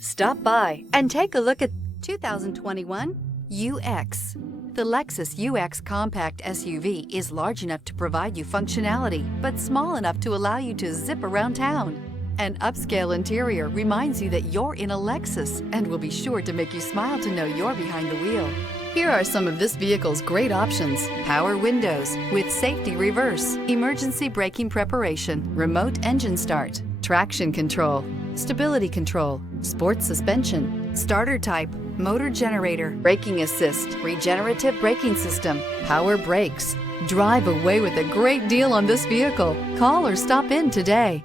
Stop by and take a look at 2021 UX. The Lexus UX compact SUV is large enough to provide you functionality, but small enough to allow you to zip around town. An upscale interior reminds you that you're in a Lexus and will be sure to make you smile to know you're behind the wheel. Here are some of this vehicle's great options: power windows with safety reverse, emergency braking preparation, remote engine start, traction control, stability control, sports suspension, starter type, motor generator, braking assist, regenerative braking system, power brakes. Drive away with a great deal on this vehicle. Call or stop in today.